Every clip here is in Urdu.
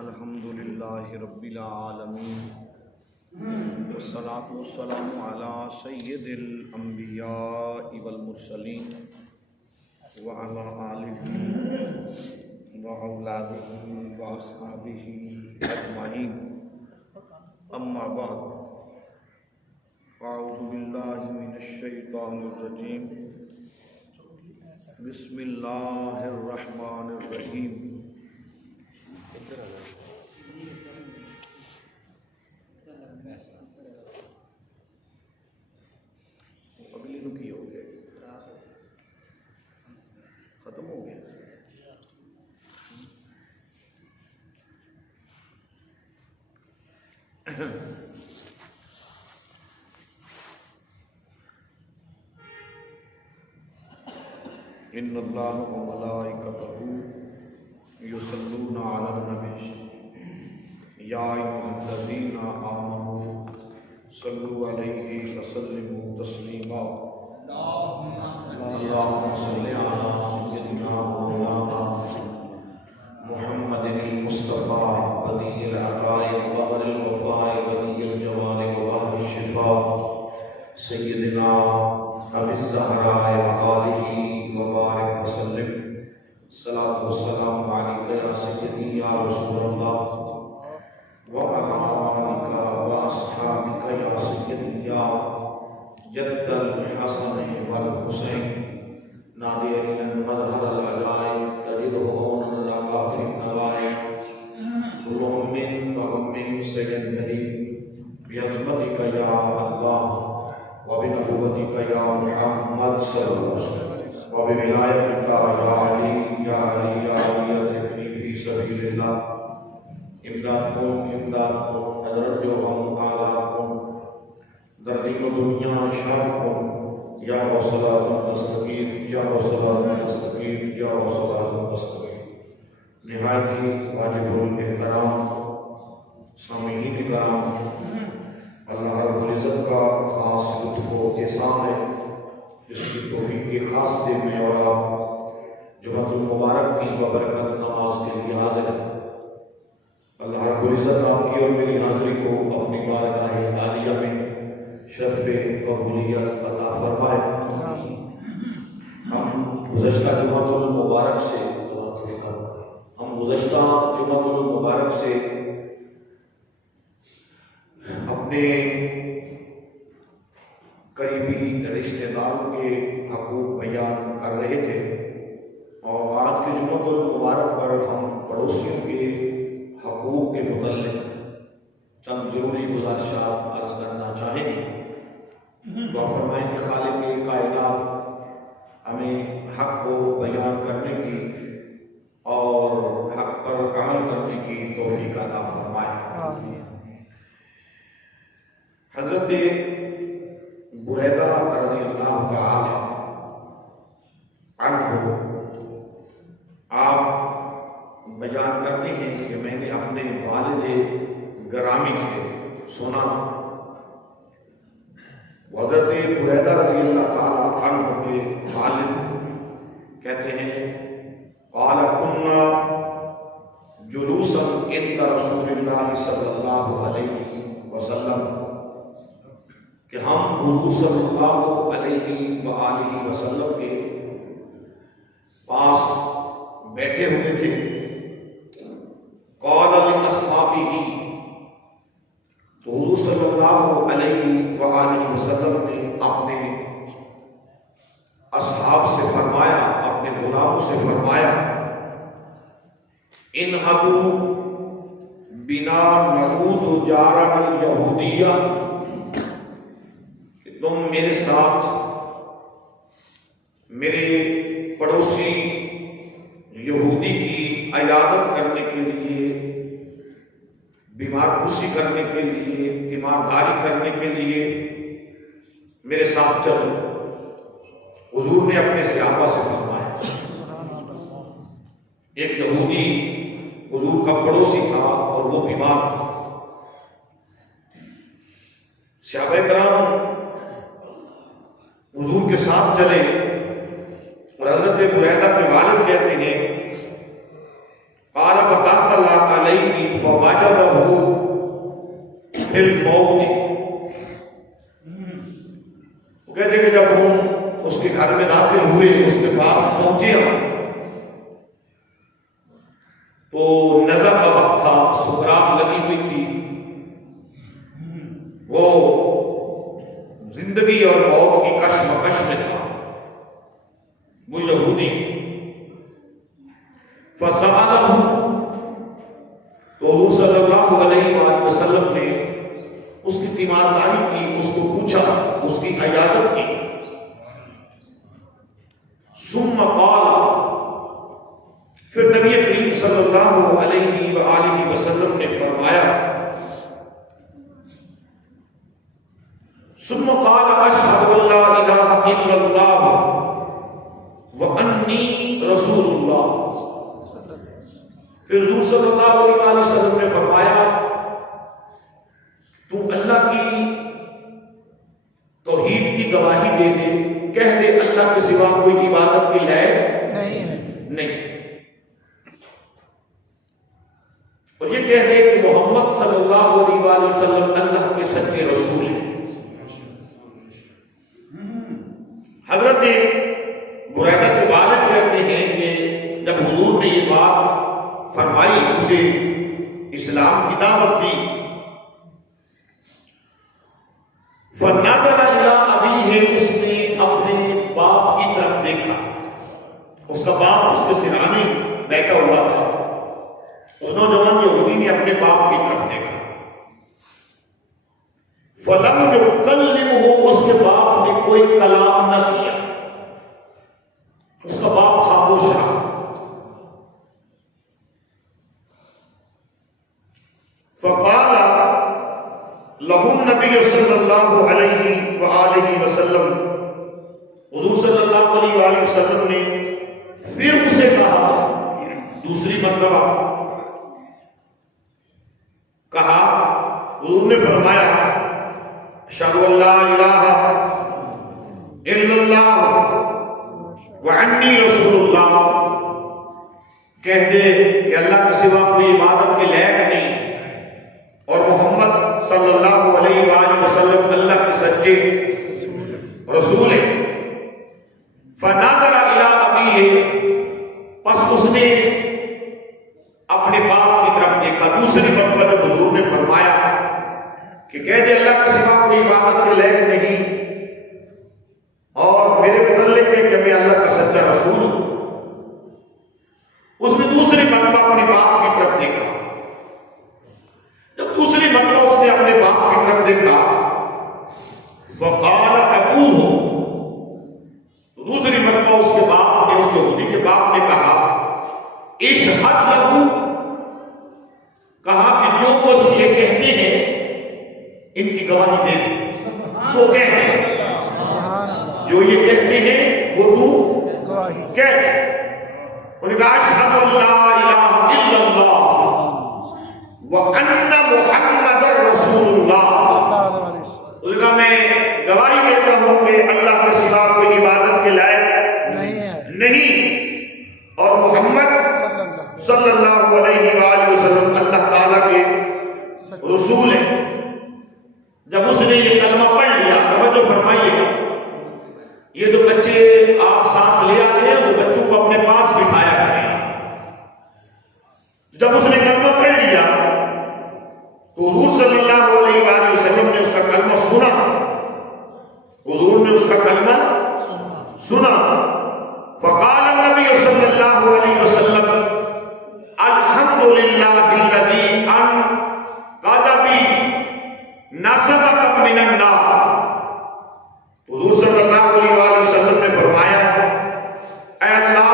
الحمد للہ رب العالمین والصلاة والسلام علی سید الانبیاء والمرسلین وعلی آلہ واولادہ واصحابہ اجمعین، اما بعد، اعوذ باللہ من الشیطان الرجیم، بسم اللہ الرحمن الرحیم۔ اگلی رکی ہو گیا، ختم ہو گیا۔ ان اللہ وملائکتہ یصلون علی النبی یا ایھا الذین آمنوا صلوا علیہ وسلموا تسلیما۔ اللہم صل علی سیدنا مولانا محمد المصطفیٰ بدیع العطاء وبحر الوفاء بدیع الجمال وبحر الشفاء سیدنا ابی الزہراء وآلہ وبارک وسلم۔ الصلاۃ والسلام علیک یا سیدی یا رسول اللہ وعلی آلک واصحابک یا سیدی یا جد الحسن والحسین، نادرین مظہر العجائب تجدہون لک فی النوائب، ظلم وغم سیدی بعظمتک یا اللہ وبنبوتک یا محمد صلی اللہ علیہ وسلم وبولایتک یا علی یا علی یا ولیتنی فی سبیل اللہ۔ امداد کن حضرت جو ہم آزاد کن در دین و دنیا شر کن یا غوث اعظم دستگیر یا غوث اعظم دستگیر یا غوث اعظم دستگیر۔ نہایت ہی واجب الاحترام سامعین کرام، اللہ رب العزت کا خاص لطف و احسان ہے جس کی توفیق کے خاص سے میں اور آپ جمعۃ المبارک کی ببرکت نماز کے لیے حاضر ہیں۔ اللہ رب العزت آپ کی اور میری حاضری کو اپنی بارگاہ عالیہ میں شرف قبولیت عطا فرمائے۔ ہم گزشتہ جمعۃ المبارک سے اپنے قریبی رشتہ داروں کے حقوق بیان کر رہے تھے، اور آج کے جمعۃ المبارک پر ہم پڑوسیوں کے حقوق کے متعلق چند ضروری گزارشات عرض کرنا چاہیں گے۔ دعا فرمائیں کہ خالق کائنات ہمیں حق کو بیان کرنے کی اور حق پر عمل کرنے کی توفیق عطا فرمائے۔ حضرت بریدہ رضی اللہ تعالی عنہ آپ بیان کرتے ہیں کہ میں نے اپنے والد گرامی سے سنا، حضرت بریدہ رضی اللہ تعالی عنہ کے والد کہتے ہیں قال كنا جلوسا عند رسول اللہ صلی اللہ علیہ وسلم، کہ ہم حضور صلی اللہ علیہ وآلہ وسلم کے پاس بیٹھے ہوئے تھے۔ قال لاصحابہ، تو حضور صلی اللہ علیہ وآلہ وسلم نے اپنے اصحاب سے فرمایا، اپنے غلاموں سے فرمایا، انہبوا بنا نعود جارنا الیہودیہ، تم میرے ساتھ میرے پڑوسی یہودی کی عیادت کرنے کے لیے، بیمار پوشی کرنے کے لیے، تیمارداری کرنے کے لیے میرے ساتھ چلو۔ حضور نے اپنے صحابہ سے فرمایا۔ ایک یہودی حضور کا پڑوسی تھا اور وہ بیمار تھا۔ صحابہ کرام حضور کے ساتھ چلے، اور حضرت بریدہ کے والد کہتے ہیں قال فدخل علیہ فوجدہ فی الموت، وہ کہتے کہ جب ہم اس کے گھر میں داخل ہوئے، اس کے پاس پہنچے ہم، تو نظر کا وقت تھا، سکرات لگی ہوئی تھی، وہ زندگی اور موت کی کشمکش میں تھا وہ یہودی۔ فسألہ، تو حضور صلی اللہ علیہ وآلہ وسلم نے اس کی تیمارداری کی، اس کو پوچھا، اس کی عیادت کی۔ ثم قال، پھر نبی کریم صلی اللہ علیہ وآلہ وسلم نے فرمایا، ثم قال اشہد ان لا الہ الا اللہ وانی رسول اللہ۔ پھر حضور صلی اللہ علیہ وسلم نے فرمایا، تو اللہ کی توحید کی گواہی دے دے، کہہ دے اللہ کے سوا کوئی عبادت کی لائق نہیں، اور یہ کہہ دے کہ محمد صلی اللہ علیہ وسلم اللہ کے سچے رسول ہیں۔ حضرت بریدہ کے والد کہتے ہیں کہ جب حضور نے یہ بات فرمائی، اسے اسلام کی دعوت دی، فنظر الی ابیہ، اس نے اپنے باپ کی طرف دیکھا، اس کا باپ اس کے سرانے بیٹھا ہوا تھا، اس نوجوان یہودی نے اپنے باپ کی طرف دیکھا، فلم یکلمہ، اس کے باپ نے کوئی کلام نہ کیا، اس کا باپ خاموش رہا۔ فقال لہم نبی صلی اللہ علیہ وآلہ وسلم، حضور صلی اللہ علیہ وآلہ وسلم نے پھر اسے کہا، دوسری مرتبہ کہا، حضور نے فرمایا، اشہد ان لا الہ الا اللہ وانی رسول اللہ، کہہ دے کہ اللہ کے سوا کوئی عبادت کے لائق نہیں، اور محمد صلی اللہ علیہ وآلہ وسلم اللہ کے سچے رسول ہیں۔ فنظر الی ابیہ، پس اس نے اپنے باپ کی طرف دیکھا، دوسری مرتبہ جب حضور نے فرمایا کہ کہہ دے اللہ کے سوا کوئی عبادت کے لائق نہیں، اور میرے متعلق ہے کہ میں اللہ کا سچا رسول ہوں، اس نے دوسری مرتبہ اپنے باپ کی طرف دیکھا۔ جب دوسری مرتبہ اس نے اپنے باپ کی طرف دیکھا، فقال ابوہ، دوسری مرتبہ اس کے باپ نے، اس یہودی کے باپ نے کہا، اشہد لہو، کہا کہ جو کچھ یہ کہتے ہیں ان کی گواہی دے دے، تو کہہ دے، جو یہ کہتے ہیں وہ تو کہہ دے۔ انہوں نے کہا اشہد ان لا الہ الا اللہ وان محمد رسول اللہ، انہوں نے کہا میں گواہی دیتا ہوں کہ اللہ کے سوا کوئی عبادت کے لائق نہیں، اور محمد صلی اللہ علیہ وآلہ وسلم اللہ تعالیٰ کے رسول ہیں۔ جب اس نے یہ کلمہ پڑھ لیا، توجہ فرمائیے گا، یہ جو بچے آپ ساتھ لے آتے ہیں تو بچوں کو اپنے پاس بٹھایا کریں۔ جب اس نے کلمہ پڑھ لیا تو حضور صلی اللہ علیہ وآلہ وسلم نے اس کا کلمہ سنا، حضور نے اس کا کلمہ سنا۔ فقال النبی صلی اللہ علیہ وسلم الحمدللہ الذی انقذ بی نسبک من النار، حضور صلی اللہ علیہ وآلہ وسلم نے فرمایا، اے اللہ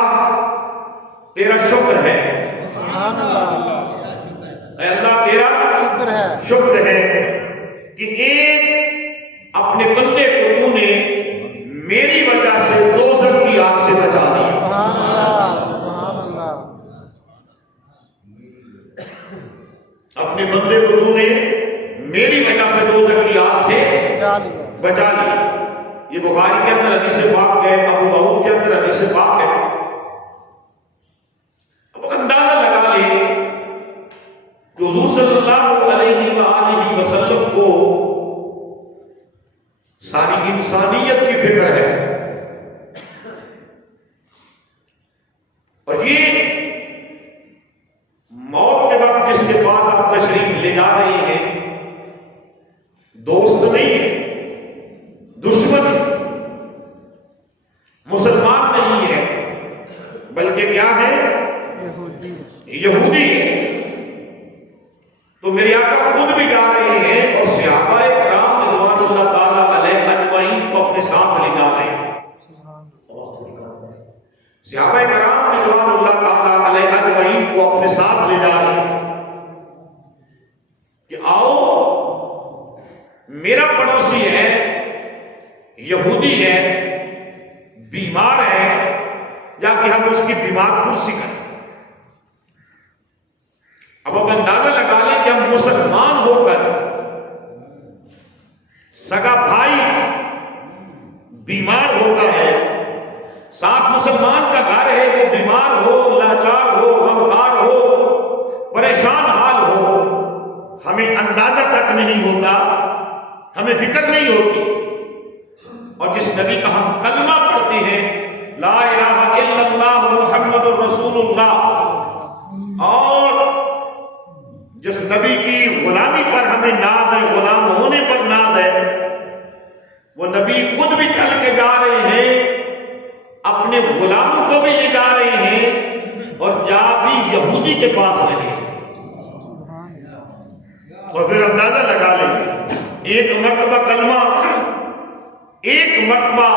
تیرا شکر ہے، اے اللہ تیرا شکر ہے کہ ایک اپنے بندے کو تو نے میری وجہ سے دوزخ کی آگ سے بچا دیا۔ اپنے بندے کو تو نے میری وجہ سے دوزخ کی آگ سے بچا لیا۔ یہ بخاری کے اندر حدیث پاک ہے، ابو داؤد کے اندر حدیث پاک ہے۔ اب اندازہ لگا لیں کہ حضور نہیں ہے، دشمن ہے، مسلمان نہیں ہے، بلکہ کیا ہے؟ یہودی ہے۔ تو میرے آقا خود بھی جا رہے ہیں اور صحابہ کرام رضوان اللہ تعالیٰ علیہ اجمعین کو اپنے ساتھ لے جا رہے ہیں۔ صحابہ کرام رضوان اللہ تعالیٰ علیہ اجمعین کو اپنے ساتھ لے جا رہے ہیں کہ آؤ، میرا پڑوسی ہے، یہودی ہے، بیمار ہے، جا کہ ہم اس کی بیمار پرسی کریں۔ اب آپ اندازہ لگا لیں کہ ہم مسلمان ہو کر سگا بھائی بیمار ہوتا ہے، ساتھ مسلمان کا گھر ہے، وہ بیمار ہو، لاچار ہو، غمخوار ہو، پریشان حال ہو، ہمیں اندازہ تک نہیں ہوتا، ہمیں فکر نہیں ہوتی۔ اور جس نبی کا ہم کلمہ پڑھتے ہیں، لا الہ الا اللہ محمد الرسول اللہ، اور جس نبی کی غلامی پر ہمیں ناز ہے، غلام ہونے پر ناز ہے، وہ نبی خود بھی چل کے جا رہے ہیں، اپنے غلاموں کو بھی لے جا رہے ہیں، اور جا بھی یہودی کے پاس رہے ہیں۔ اور پھر اندازہ لگا لیں، ایک مرتبہ کلمہ، ایک مرتبہ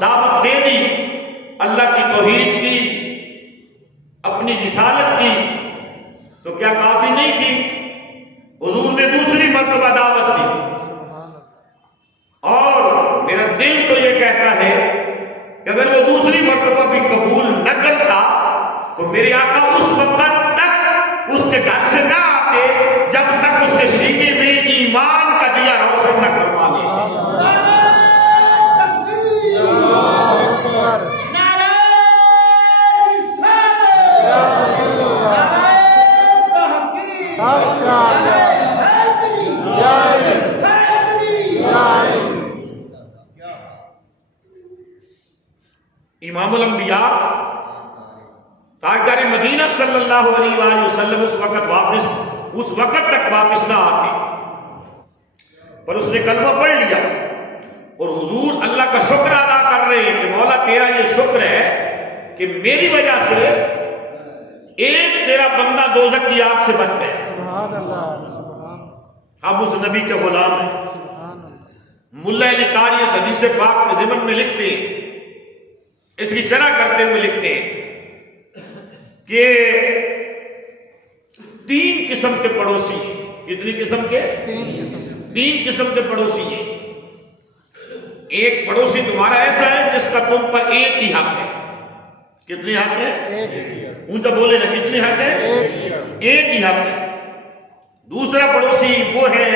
دعوت دے دی، اللہ کی توحید کی، اپنی رسالت کی، تو کیا کافی نہیں تھی؟ حضور نے دوسری مرتبہ دعوت دی، اور میرا دل تو یہ کہتا ہے کہ اگر وہ دوسری مرتبہ بھی قبول نہ کرتا تو میرے آقا اس وقت تک اس کے گھر سے نہ آتے جب تک اس کے سینے میں ایمان کا دیا روشن نہ کروا لے۔ امام الانبیاء تاجدار مدینہ صلی اللہ علیہ وآلہ وسلم اس وقت تک واپس نہ آتے، پر اس نے کلمہ پڑھ لیا، اور حضور اللہ کا شکر ادا کر رہے ہیں کہ مولا تیرا یہ شکر ہے کہ میری وجہ سے ایک تیرا بندہ دوزخ کی آگ سے بچ گیا۔ ہم اس نبی کے غلام ہیں۔ ملا علی قاری اس حدیث پاک کے ضمن میں لکھتے ہیں، اس کی شرح کرتے ہوئے لکھتے ہیں کہ 3 قسم کے پڑوسی ہیں۔ کتنی قسم کے؟ 3 قسم کے پڑوسی ہیں۔ ایک پڑوسی تمہارا ایسا ہے جس کا تم پر ایک ہی حق ہے۔ کتنے حق ہے؟ اونچا بولے نا، کتنے حق ہے؟ ایک ہی حق ہے۔ دوسرا پڑوسی وہ ہے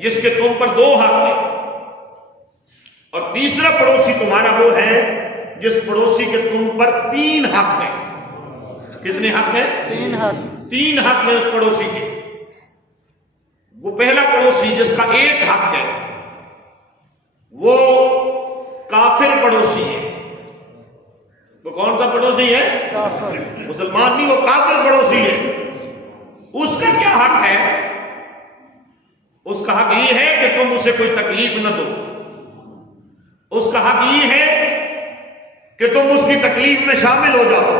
جس کے تم پر 2 حق ہیں، اور تیسرا پڑوسی تمہارا وہ ہے جس پڑوسی کے تم پر 3 حق ہیں۔ کتنے حق ہیں؟ 3 حق ہیں اس پڑوسی کے۔ وہ پہلا پڑوسی جس کا 1 حق ہے وہ کافر پڑوسی ہے۔ وہ کون سا پڑوسی ہے؟ کافر۔ مسلمان نہیں، وہ کافر پڑوسی ہے۔ اس کا کیا حق ہے؟ اس کا حق یہ ہے کہ تم اسے کوئی تکلیف نہ دو، اس کا حق یہ ہے کہ تم اس کی تکلیف میں شامل ہو جاؤ،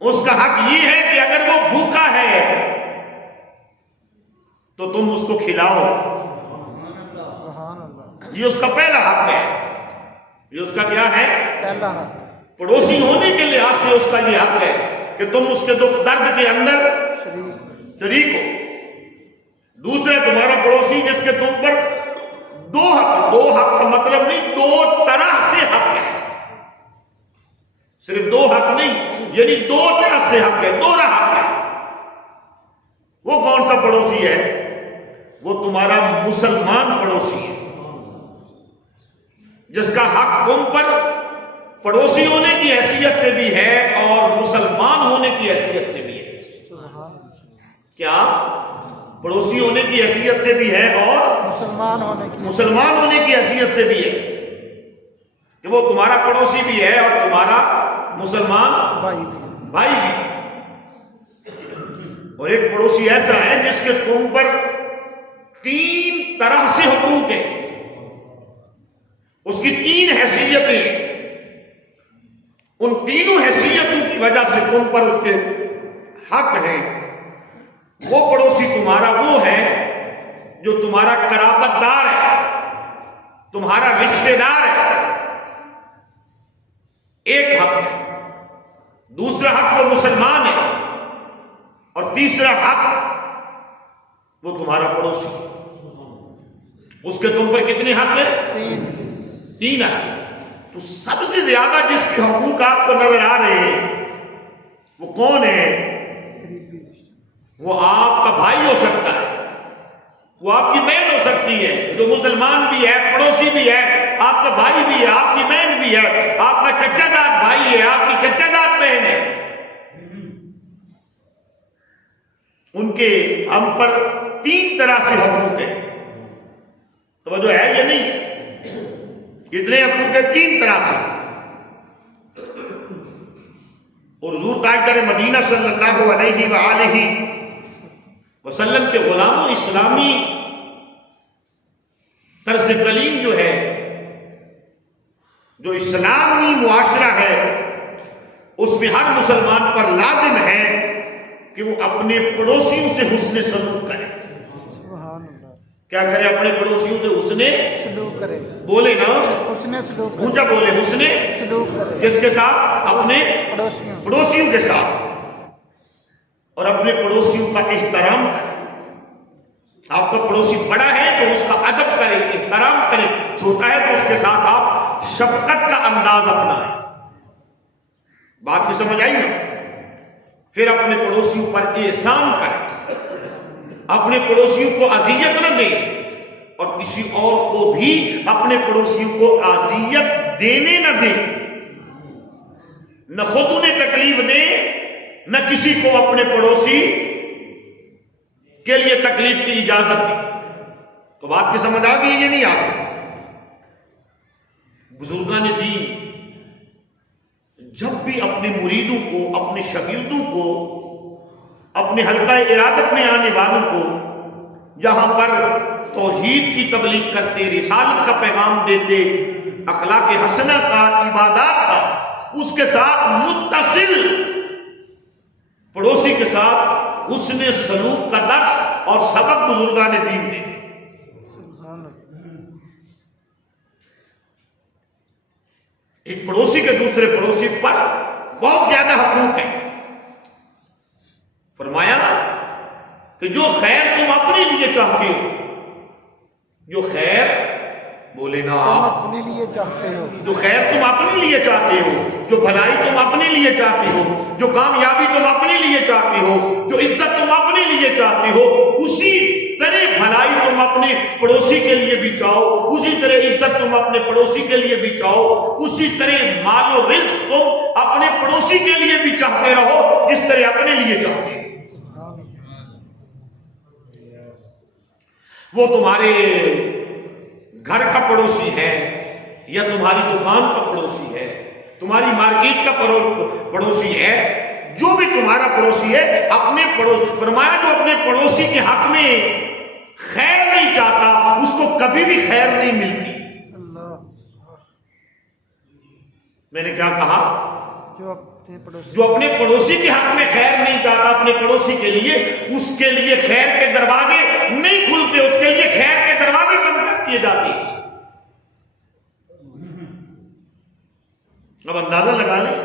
اس کا حق یہ ہے کہ اگر وہ بھوکا ہے تو تم اس کو کھلاؤ۔ یہ اس کا پہلا حق ہے۔ یہ اس کا کیا ہے؟ پہلا حق۔ پڑوسی ہونے کے لحاظ سے اس کا یہ حق ہے کہ تم اس کے دکھ درد کے اندر شریک ہو۔ دوسرا تمہارا پڑوسی جس کے تم پر 2 حق کا مطلب نہیں، 2 طرح سے حق ہے، صرف 2 حق نہیں، یعنی 2 طرح سے حق ہے، 2 حق ہے۔ وہ کون سا پڑوسی ہے؟ وہ تمہارا مسلمان پڑوسی ہے، جس کا حق تم پر پڑوسی ہونے کی حیثیت سے بھی ہے اور مسلمان ہونے کی حیثیت سے بھی ہے۔ کیا؟ پڑوسی ہونے کی حیثیت سے بھی ہے اور مسلمان ہونے کی حیثیت سے بھی ہے، کہ وہ تمہارا پڑوسی بھی ہے اور تمہارا مسلمان بھائی بھی۔ اور ایک پڑوسی ایسا ہے جس کے تم پر 3 طرح سے حقوق ہیں، اس کی 3 حیثیتیں، ان تینوں حیثیتوں کی وجہ سے تم پر اس کے حق ہیں۔ وہ پڑوسی تمہارا وہ ہے جو تمہارا قرابت دار ہے، تمہارا رشتہ دار ہے، ایک حق ہے۔ دوسرا حق وہ مسلمان ہے، اور تیسرا حق وہ تمہارا پڑوسی۔ اس کے تم پر کتنے حق ہیں؟ 3 حق۔ تو سب سے زیادہ جس کے حقوق آپ کو نظر آ رہے ہیں وہ کون ہے؟ وہ آپ کا بھائی ہو سکتا ہے، وہ آپ کی بہن ہو سکتی ہے، جو مسلمان بھی ہے، پڑوسی بھی ہے، آپ کا بھائی بھی ہے، آپ کی بہن بھی ہے، آپ کا چچا داد بھائی ہے، آپ کی چچا داد بہن ہے۔ ان کے ہم پر 3 طرح سے حقوق ہیں۔ توجہ ہے یا نہیں؟ کتنے حقوق ہیں؟ 3 طرح سے۔ اور حضور تاجدار مدینہ صلی اللہ علیہ وآلہ وسلم کے غلاموں اسلامی طرز تعلیم جو ہے، جو اسلامی معاشرہ ہے، اس میں ہر مسلمان پر لازم ہے کہ وہ اپنے پڑوسیوں سے حسن سلوک کرے۔ کیا کرے؟ اپنے پڑوسیوں سے حسن سلوک کرے۔ بولے نا، حسن سلوک، اونچا بولے، حسن سلوک کرے۔ کس کے ساتھ؟ اپنے پڑوسیوں کے ساتھ، اور اپنے پڑوسیوں کا احترام کرے۔ آپ کا پڑوسی بڑا ہے تو اس کا ادب کرے، احترام کرے، چھوٹا ہے تو اس کے ساتھ آپ شفقت کا انداز اپنائیں۔ بات کو سمجھ آئی نا؟ پھر اپنے پڑوسیوں پر احسان کریں، اپنے پڑوسیوں کو اذیت نہ دیں، اور کسی اور کو بھی اپنے پڑوسیوں کو اذیت دینے نہ دیں، نہ خود انہیں تکلیف دیں، نہ کسی کو اپنے پڑوسی کے لیے تکلیف کی اجازت دی۔ تو بات کی سمجھ آ گئی یہ نہیں آ گئی؟ بزرگان دین جب بھی اپنے مریدوں کو، اپنے شاگردوں کو، اپنے حلقہ ارادت میں آنے والوں کو جہاں پر توحید کی تبلیغ کرتے، رسالت کا پیغام دیتے، اخلاق حسنہ کا، عبادات کا، اس کے ساتھ متصل پڑوسی کے ساتھ حسن سلوک کا درس اور سبق بزرگان دین دیتے۔ ایک پڑوسی کے دوسرے پڑوسی پر بہت زیادہ حقوق ہیں۔ فرمایا کہ جو خیر تم اپنے لیے چاہتے ہو، جو خیر، بولے نا آپ، اپنے لیے چاہتے ہو، جو خیر تم اپنے لیے چاہتے ہو، جو بھلائی تم اپنے لیے چاہتے ہو، جو کامیابی تم اپنے لیے چاہتے ہو، جو عزت تم اپنے لیے چاہتے ہو، اسی طرح بھلائی تم اپنے پڑوسی کے لیے بھی چاہو، اسی طرح عزت تم اپنے پڑوسی کے لیے بھی چاہو، اسی طرح مال و رزق تم اپنے پڑوسی کے لیے بھی چاہتے رہو جس طرح اپنے لیے چاہتے ہو۔ وہ تمہارے گھر کا پڑوسی ہے یا تمہاری دکان کا پڑوسی ہے، تمہاری مارکیٹ کا پڑوسی ہے، جو بھی تمہارا پڑوسی ہے، اپنے پڑوسی، فرمایا جو اپنے پڑوسی کے حق میں خیر نہیں چاہتا اس کو کبھی بھی خیر نہیں ملتی۔ میں نے کیا کہا؟ جو اپنے پڑوسی کے حق میں خیر نہیں چاہتا اپنے پڑوسی کے لیے، اس کے لیے خیر کے دروازے نہیں کھلتے، اس کے لیے خیر کے دروازے بند کر دیے جاتے۔ اب اندازہ لگا لیں،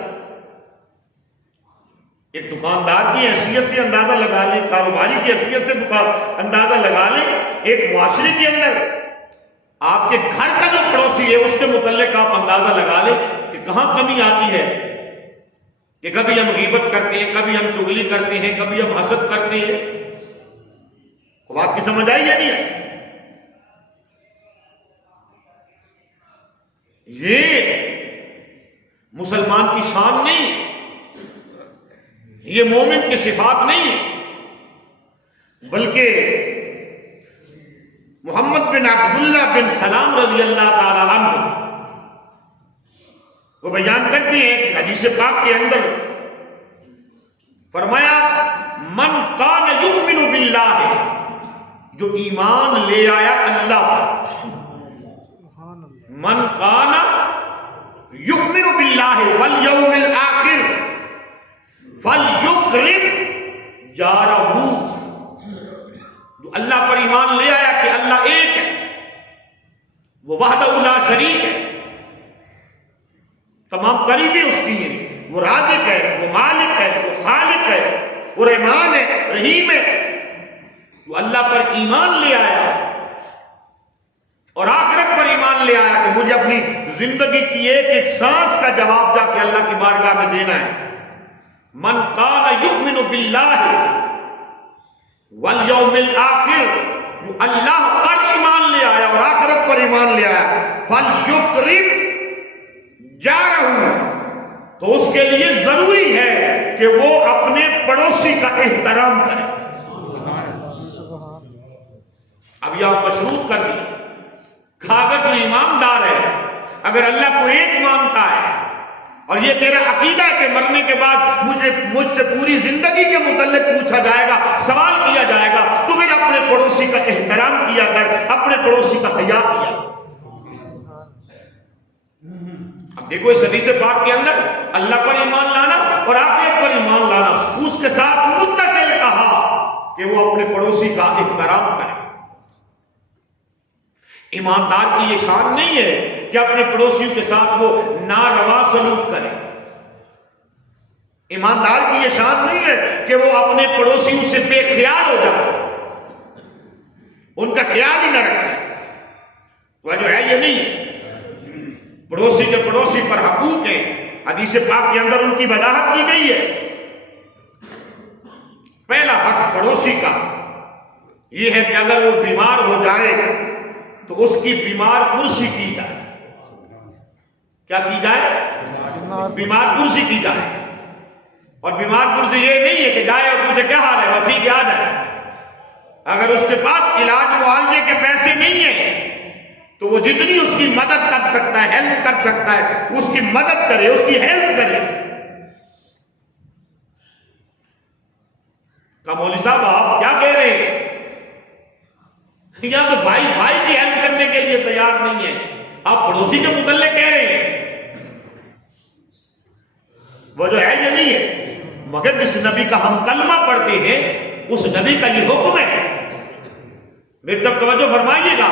ایک دکاندار کی حیثیت سے اندازہ لگا لیں، کاروباری کی حیثیت سے اندازہ لگا لیں، ایک معاشرے کے اندر آپ کے گھر کا جو پڑوسی ہے اس کے متعلق آپ اندازہ لگا لیں کہ کہاں کمی آتی ہے، کہ کبھی ہم غیبت کرتے ہیں، کبھی ہم چغلی کرتے ہیں، کبھی ہم حسد کرتے ہیں۔ اب آپ کی سمجھ آئی یا نہیں آئی؟ یہ مسلمان کی شان نہیں، یہ مومن کی صفات نہیں ہے، بلکہ محمد بن عبداللہ بن سلام رضی اللہ تعالی عنہ وہ بیان کرتے ہیں کہ حدیث پاک کے اندر فرمایا من کان یؤمن باللہ، جو ایمان لے آیا اللہ پر. من کان یؤمن باللہ والیوم الآخر فلیکرم جارہ. جو اللہ پر ایمان لے آیا کہ اللہ ایک ہے، وہ وحدہ لا شریک ہے، تمام قریبی اس کی ہیں، وہ رازق ہے، وہ مالک ہے، وہ خالق ہے، وہ رحمان ہے، رحیم ہے. وہ اللہ پر ایمان لے آیا اور آخرت پر ایمان لے آیا کہ مجھے اپنی زندگی کی ایک ایک سانس کا جواب جا کے اللہ کی بارگاہ میں دینا ہے. من کان یؤمن باللہ والیوم الآخر، جو اللہ پر ایمان لے آیا اور آخرت پر ایمان لے آیا، فلیکرم جارہ، تو اس کے لیے ضروری ہے کہ وہ اپنے پڑوسی کا احترام کرے. اب یہاں مشروط کر دی کہ اگر تو ایماندار ہے، اگر اللہ کو ایک مانتا ہے اور یہ تیرا عقیدہ ہے کہ مرنے کے بعد مجھ سے پوری زندگی کے متعلق پوچھا جائے گا، سوال کیا جائے گا، تو پھر اپنے پڑوسی کا احترام کیا کر، اپنے پڑوسی کا حیا کیا. اب دیکھو اس حدیث پاک کے اندر اللہ پر ایمان لانا اور آخرت پر ایمان لانا، اس کے ساتھ متصل کہا کہ وہ اپنے پڑوسی کا احترام کرے. ایماندار کی یہ شان نہیں ہے کہ اپنے پڑوسیوں کے ساتھ وہ ناروا سلوک کرے. ایماندار کی یہ شان نہیں ہے کہ وہ اپنے پڑوسیوں سے بے خیال ہو جائے، ان کا خیال ہی نہ رکھے. وجہ ہے یہ نہیں ہے. پڑوسی کے پڑوسی پر حقوق ہیں، حدیث پاک کے اندر ان کی وضاحت کی گئی ہے. پہلا حق پڑوسی کا یہ ہے کہ اگر وہ بیمار ہو جائے تو اس کی بیمار پرسی کی جائے. کیا کی جائے؟ بیمار پرسی کی جائے. اور بیمار پرسی یہ نہیں ہے کہ جائے اور پوچھے کیا حال ہے، وہ ٹھیک ہے آ جائے. اگر اس کے پاس علاج معالجے کے پیسے نہیں ہیں تو وہ جتنی اس کی مدد کر سکتا ہے، ہیلپ کر سکتا ہے، اس کی مدد کرے، اس کی ہیلپ کرے. کہ مولوی صاحب آپ کیا کہہ رہے ہیں؟ یہاں تو بھائی بھائی کی ہیلپ کرنے کے لیے تیار نہیں ہے، آپ پڑوسی کے متعلق کہہ رہے ہیں. وہ جو ہے یہ نہیں ہے. مگر جس نبی کا ہم کلمہ پڑھتے ہیں اس نبی کا یہ حکم ہے. میری طرف توجہ فرمائیے گا.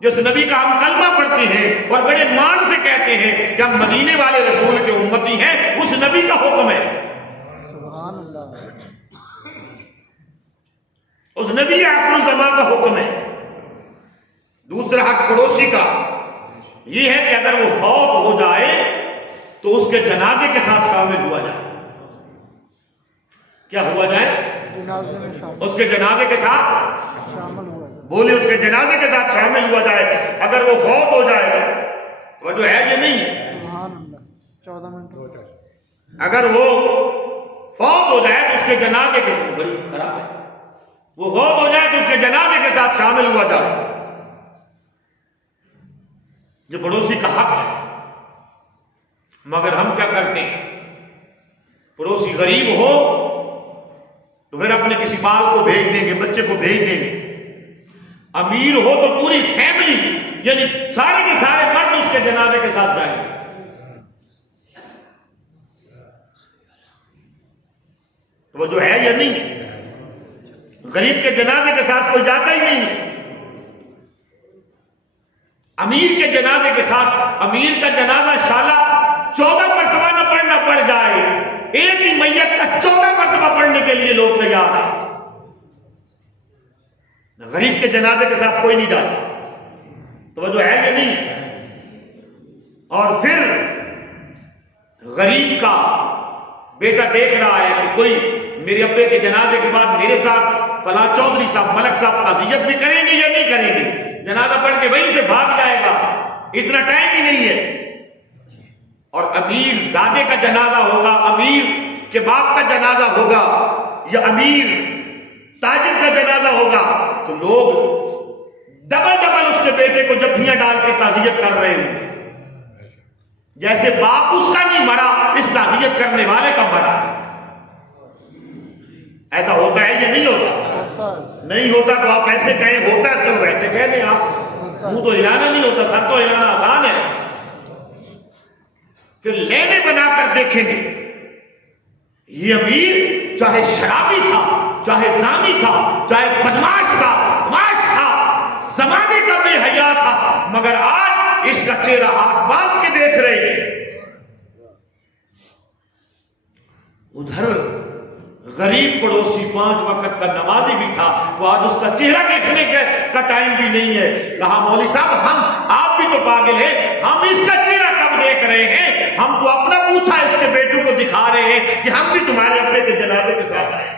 جس نبی کا ہم کلمہ پڑھتے ہیں اور بڑے مان سے کہتے ہیں کہ ہم مدینے والے رسول کے امتی ہیں، اس نبی کا حکم ہے. سبحان اللہ. اس نبی آخر الزمان کا حکم ہے. دوسرا حق پڑوسی کا یہ ہے کہ اگر وہ فوت ہو جائے تو اس کے جنازے کے ساتھ شامل ہوا جائے. کیا ہوا جائے؟ اس کے جنازے کے ساتھ بولی، اس کے جنازے کے ساتھ شامل ہوا جائے. اگر وہ فوت ہو جائے وہ جو ہے یہ نہیں ہے. اگر وہ فوت ہو جائے تو اس کے جنازے کے بڑی خراب ہے، وہ فوت ہو جائے تو اس کے جنازے کے ساتھ شامل ہوا جائے. یہ پڑوسی کا حق ہے. مگر ہم کیا کرتے ہیں؟ پڑوسی غریب ہو تو پھر اپنے کسی بال کو بھیج دیں گے، بچے کو بھیج دیں گے. امیر ہو تو پوری فیملی یعنی سارے کے سارے مرد اس کے جنازے کے ساتھ جائیں گے. تو وہ جو ہے یہ نہیں ہے. غریب کے جنازے کے ساتھ کوئی جاتا ہی نہیں ہے. امیر کے جنازے کے ساتھ امیر کا جنازہ شالا 14 مرتبہ نہ پڑھنا پڑ جائے، ایک ہی میت کا 14 مرتبہ پڑھنے کے لیے لوگ تیار ہیں. غریب کے جنازے کے ساتھ کوئی نہیں جاتا. تو وہ جو ہے یہ نہیں ہے. اور پھر غریب کا بیٹا دیکھ رہا ہے کہ کوئی میرے ابے کے جنازے کے بعد میرے ساتھ فلاں چودھری صاحب ملک صاحب تعزیت بھی کریں گے یا نہیں کریں گے. جنازہ پڑھ کے وہیں سے بھاگ جائے گا، اتنا ٹائم ہی نہیں ہے. اور امیر دادے کا جنازہ ہوگا، امیر کے باپ کا جنازہ ہوگا، یا امیر تاجر کا جنازہ ہوگا، تو لوگ ڈبل اس کے بیٹے کو جبھیاں ڈال کے تعزیت کر رہے ہیں. جیسے باپ اس کا نہیں مرا، اس تعزیت کرنے والے کا مرا. ایسا ہوتا ہے یا نہیں ہوتا؟ نہیں ہوتا تو آپ ایسے کہیں ہوتا ہے تو ویسے کہہ دیں آپ. منہ تو ہلانا نہیں ہوتا, سر تو ہلانا آسان ہے. پھر لینے بنا کر دیکھیں گے. یہ امیر چاہے شرابی تھا, چاہے زانی تھا, چاہے بدماش تھا, زمانے کا بے حیا تھا, مگر آج اس کا چہرہ ہاتھ باندھ کے دیکھ رہے ہیں. ادھر غریب پڑوسی 5 وقت کا نمازی بھی تھا تو آج اس کا چہرہ دیکھنے کا ٹائم بھی نہیں ہے. کہا مولوی صاحب آپ بھی تو پاگل ہیں, ہم اس کا چہرہ کب دیکھ رہے ہیں, ہم تو اپنا پوچھا اس کے بیٹوں کو دکھا رہے ہیں کہ ہم بھی تمہارے ابے کے جنازے کے ساتھ آئے.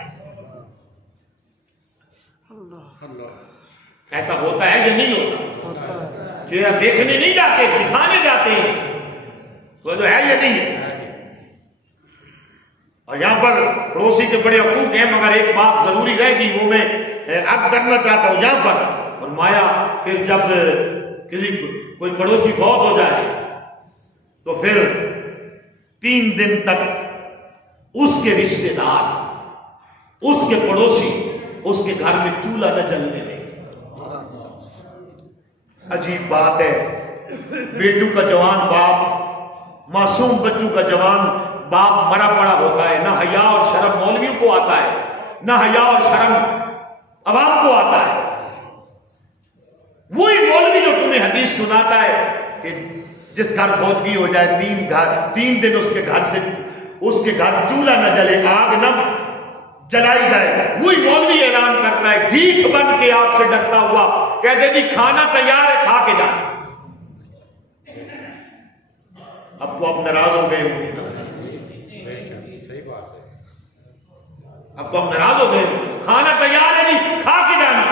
ایسا ہوتا ہے یا نہیں ہوتا؟ چہرہ دیکھنے نہیں جاتے, دکھانے جاتے ہیں. وہ جو ہے یا نہیں ہے. اور یہاں پر پڑوسی کے بڑے حقوق ہیں, مگر ایک بات ضروری رہے گی, وہ میں عرض کرنا چاہتا ہوں یہاں پر. فرمایا پھر جب کوئی پڑوسی فوت ہو جائے تو پھر 3 دن تک اس کے رشتے دار, اس کے پڑوسی اس کے گھر میں چولہا نہ جلنے دیں. عجیب بات ہے, بیٹوں کا جوان باپ, معصوم بچوں کا جوان باپ مرا پڑا ہوتا ہے, نہ حیا اور شرم مولویوں کو آتا ہے, نہ حیا اور شرم عوام کو آتا ہے. وہی مولوی جو تمہیں حدیث سناتا ہے کہ جس گھر فوتگی ہو جائے 3 دن اس کے گھر چولہا نہ جلے, آگ نہ جلائی جائے, وہی مولوی اعلان کرتا ہے ڈھیٹ بن کے آپ سے ڈرتا ہوا, کہتے جی کھانا تیار ہے, کھا کے جائیں. اب تو آپ ناراض ہو گئے ہوں گے نا, اب تو ہم ناراض ہو گئے, کھانا تیار ہے نہیں, کھا کے جانا.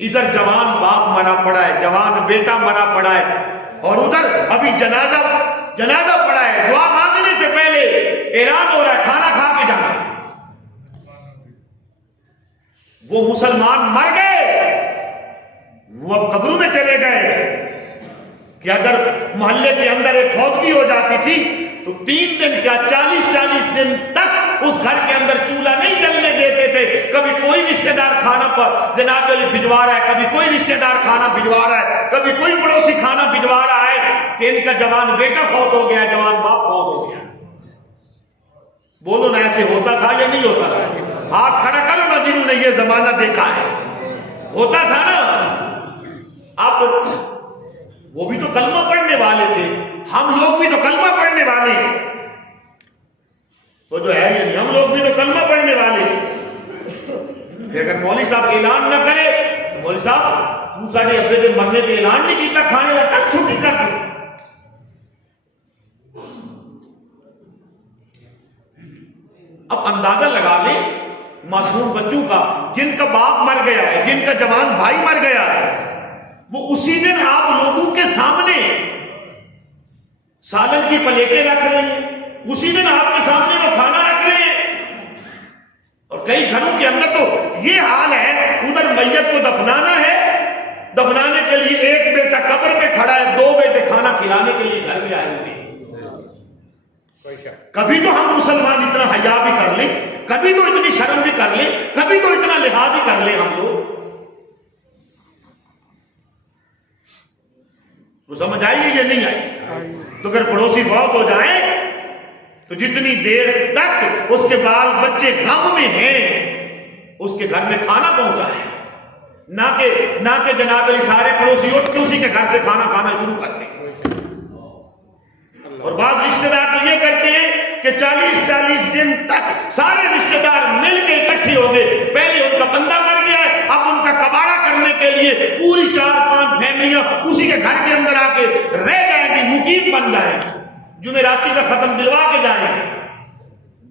ادھر جوان باپ مرا پڑا ہے, جوان بیٹا مرا پڑا ہے, اور ادھر ابھی جنازہ پڑا ہے. دعا مانگنے سے پہلے اعلان ہو رہا ہے کھانا کھا کے جانا. وہ مسلمان مر گئے, وہ اب قبروں میں چلے گئے. کہ اگر محلے کے اندر ایک فوتگی ہو جاتی تھی تو 3 دن کیا 40 دن تک اس گھر کے اندر چولہا نہیں جلنے دیتے تھے. کبھی کوئی رشتہ دار کھانا پر جناب علی بھجوا رہا ہے, کبھی کوئی رشتہ دار کھانا بھجوا رہا ہے, کبھی کوئی پڑوسی کھانا بھجوا رہا ہے کہ ان کا جوان بیٹا فوت ہو گیا, جوان باپ فوت ہو گیا. بولو نا ایسے ہوتا تھا یا نہیں ہوتا تھا؟ ہاتھ کھڑا کرو نا جنہوں نے یہ زمانہ دیکھا ہے. ہوتا تھا نا. اب وہ بھی تو کلمہ پڑھنے والے تھے, ہم لوگ بھی تو کلمہ پڑھنے والے ہیں. وہ جو ہے یعنی ہم لوگ بھی تو کلمہ پڑھنے والے ہیں. اگر مولوی صاحب اعلان نہ کرے تو مولوی صاحب تو ساڑھے ابے دن مرنے پہ اعلان نہیں کیتا, کھانے کا کل چھٹی کر دو. اب اندازہ لگا لیں معصوم بچوں کا, جن کا باپ مر گیا ہے, جن کا جوان بھائی مر گیا ہے, وہ اسی دن آپ لوگوں کے سامنے سالن کی پلیٹیں رکھ رہے ہیں, اسی دن آپ کے سامنے وہ کھانا رکھ رہے ہیں. اور کئی گھروں کے اندر تو یہ حال ہے, ادھر میت کو دفنانا ہے, دفنانے کے لیے ایک بیٹا قبر پہ کھڑا ہے, 2 بیٹے کھانا کھلانے کے لیے گھر میں آئے ہوئے. کبھی تو ہم مسلمان اتنا حیا بھی کر لیں, کبھی تو اتنی شرم بھی کر لیں, کبھی تو اتنا لحاظ ہی کر لیں ہم لوگ. تو سمجھ آئیے یہ نہیں آئی؟ تو اگر پڑوسی فوت ہو جائیں تو جتنی دیر تک اس کے بال بچے غم میں ہیں اس کے گھر میں کھانا پہنچائیں, نہ کہ جناب علی سارے پڑوسی اٹھ کے اسی کے گھر سے کھانا شروع کرتے ہیں. اور بعض رشتہ دار تو یہ کرتے ہیں کہ 40 دن تک سارے رشتہ دار مل کے اکٹھے ہو گئے. پہلے ان کا بندہ مر گیا ہے, اب ان کا کباڑا کرنے کے لیے پوری 4-5 فیملیاں اسی کے گھر کے اندر آ کے رہ جائیں گی, مقیم بن جائیں, جمعراتی کا ختم دلوا کے جائیں.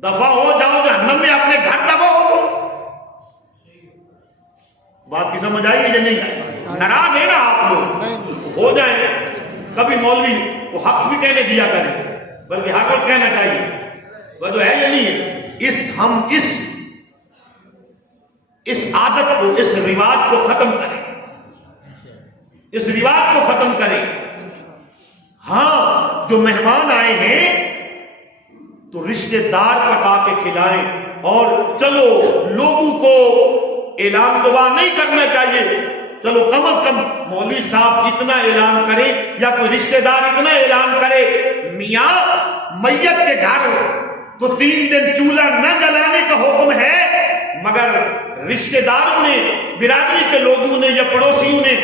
دفع ہو جاؤ جہنم میں, اپنے گھر دفع ہو. تو بات کی سمجھ آئی یا نہیں آئی؟ ناراض ہے نا آپ لوگ, ہو جائیں. کبھی مولوی کو حق بھی کہنے دیا کریں, بلکہ حق اور کہنا چاہیے. وہ جو ہے یا نہیں ہے, ہم اس عادت کو, اس رواج کو ختم کریں, اس رواج کو ختم کریں. ہاں جو مہمان آئے ہیں تو رشتہ دار پکا کے کھلائیں, اور چلو لوگوں کو اعلان دعا نہیں کرنا چاہیے، چلو کم از کم مولوی صاحب اتنا اعلان کرے یا کوئی رشتہ دار اتنا اعلان کرے، میاں میت کے گھر تو 3 دن چولہا نہ جلانے کا حکم ہے، مگر رشتہ داروں نے، برادری کے لوگوں نے یا پڑوسیوں نے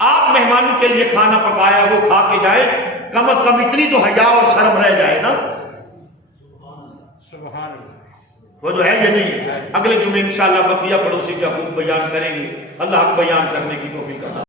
آپ مہمانوں کے لیے کھانا پکایا، وہ کھا کے جائے، کم از کم اتنی تو حیا اور شرم رہ جائے نا۔ سبحان اللہ۔ وہ جو ہے یہ نہیں ہے۔ اگلے جمعے انشاءاللہ بقیہ پڑوسی کے حقوق بیان کریں گے۔ اللہ حق بیان کرنے کی توفیق عطا